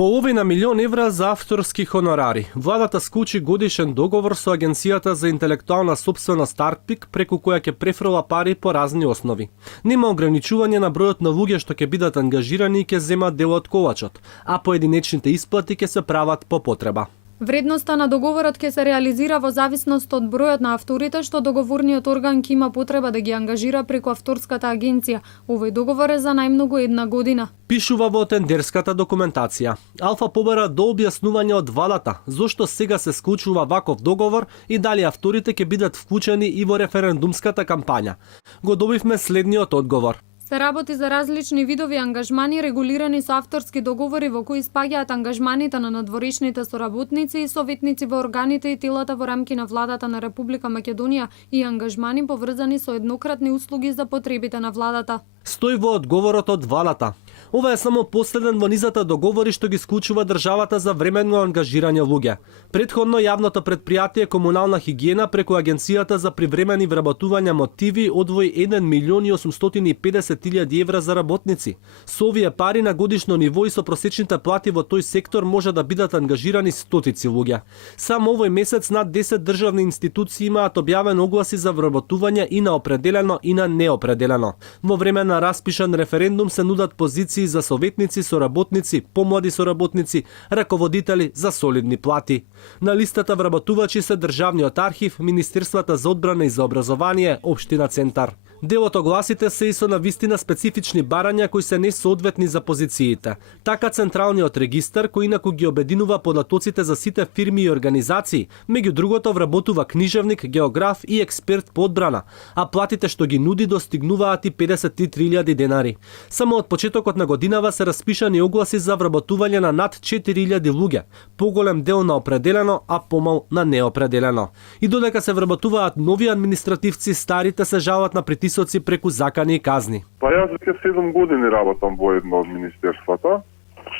Половина милион евра за авторски хонорари. Владата склучи годишен договор со Агенцијата за интелектуална собственост Artpic, преку која ќе префрла пари по разни основи. Нема ограничување на бројот на луѓе што ќе бидат ангажирани и ќе земат дел од колачот, а поединечните исплати ќе се прават по потреба. Вредноста на договорот ќе се реализира во зависност од бројот на авторите што договорниот орган ќе има потреба да ги ангажира преку авторската агенција. Овој договор е за најмногу 1 година. Пишува во тендерската документација. Алфа побара до објаснување од владата зошто сега се склучува ваков договор и дали авторите ќе бидат вклучени и во референдумската кампања. Го добивме следниот одговор. Се работи за различни видови ангажмани регулирани со авторски договори во кои спаѓаат ангажманите на надворешните соработници и советници во органите и телата во рамки на владата на Република Македонија и ангажмани поврзани со еднократни услуги за потребите на владата. Стои во одговорот од владата. Ова е само последен во низата договори што ги склучува државата за временно ангажирање луѓе. Претходно јавното предпријатие Комунална хигиена преку Агенцијата за привремени вработувања мотиви одвои 1.850.000 евра за работници. Со овие пари на годишно ниво и со просечните плати во тој сектор може да бидат ангажирани стотици луѓе. Само овој месец над 10 државни институции имаат објавен огласи за вработување и на определено и на неопределено. Во време на распишан референдум се нудат позиции за советници, соработници, помлади соработници, раководители за солидни плати. На листата вработувачи се Државниот архив, Министерствата за одбрана и за образование, Општина Центар. Дел од огласите се и со навистина специфични барања кои се несоодветни за позициите. Така Централниот регистар, кој инаку ги обединува податоците за сите фирми и организации, меѓу другото вработува книжевник, географ и експерт по одбрана, а платите што ги нуди достигнуваат и 53.000 денари. Само од почетокот на годинава се распишани огласи за вработување на над 4.000 луѓе, поголем дел на определено, а помал на неопределено. И додека се вработуваат нови административци, старите се жалат на притисоци преку закани и казни. Па јас веќе 7 години работам во едно од министерствата.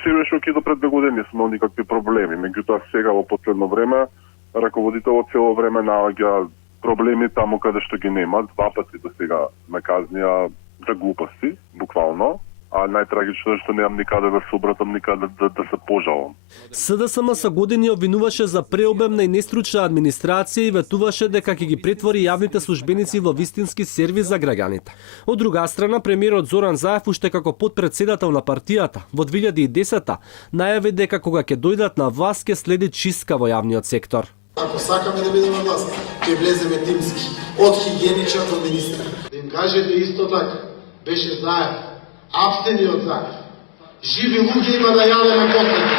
Се беше окей до пред 2 години, сме никакви проблеми. Меѓутоа сега во последно време раководителот цело време наоѓа проблеми таму каде што ги нема. 2 пати до сега ме казнија за глупости, буквално. А најтрагично е што немам никаде да се обратам, никаде да се пожалам. СДСМ со години обвинуваше за преобемна и нестручна администрација и ветуваше дека ќе ги претвори јавните службеници во вистински сервис за граѓаните. Од друга страна, премиерот Зоран Заев уште како потпредседател на партијата во 2010-та најави дека кога ќе дојдат на власт ќе следи чистка во јавниот сектор. Ако сакаме да бидеме власт, ќе влеземе тимски, од хигиеничар до министар. Да им кажете исто така, беше Заев. Апстени од Заев. Живи луѓе има да јаде на котлета.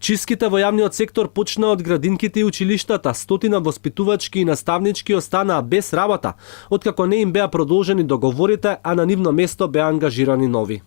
Чистките во јавниот сектор почна од градинките и училиштата, стотина воспитувачки и наставнички останаа без работа, откако не им беа продолжени договорите, а на нивно место беа ангажирани нови.